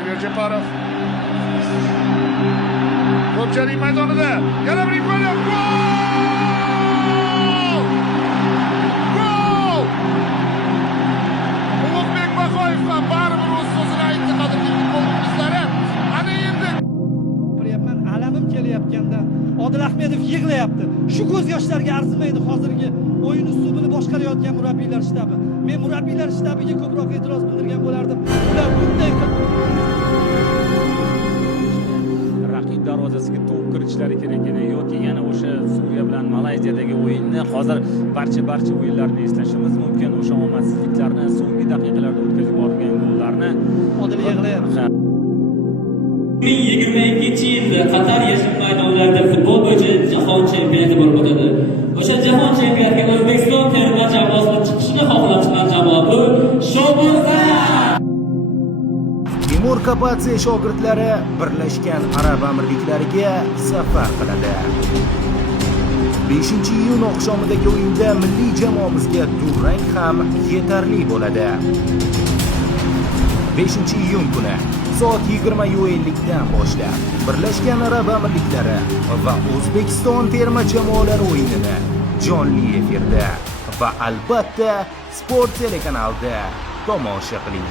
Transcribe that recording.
Server Jeparov. Ko'pchilik maydonida yana bir imkoniyat. Gol! Gol! Ulug'bek Baqoyev ham baribir o'z so'zini aytdi, qadrli futbol muxlislari. Ana endi alamim kelayotganda Odil Ahmedov yig'layapti. Shu ko'z yoshlarga arzimaydi hozirgi o'yin uslubini boshqarayotgan murabbiylar shtabi. Men murabbiylar shtabiga ko'proq e'tiroz bildirgan bo'lardim. Ular bunday raqib darvozasiga to'p kiritishlari kerak edi yoki yana o'sha Suriya bilan Malayziyadagi o'yinni hozir barcha o'yinlarni eslashimiz mumkin. O'sha omadsizliklarni so'nggi daqiqalarda o'tkazib yuborgan gollarni Odil yig'layapti. 2022 yilda Qatar yashil maydonlarida futbol bo'yicha jahon chempionati bo'lib o'tadi. O'sha jahon chempionatiga O'zbekiston terma jamoasining chiqishini xohlab chiqqan jamoa bu Shobozlar. Timur Kapadze shogirdlari Birlashgan Arab Amirliklariga safar qiladi. 5-iyun oqshomidagi o'yinda milliy jamoamizga durang ham yetarli bo'ladi. 5-iyun kuni soat 20:50 dan boshlab Birlashgan Arab Amirliklari va O'zbekiston terma jamoalari o'yinini jonli efirda va albatta Sport telekanalida tomosha qiling.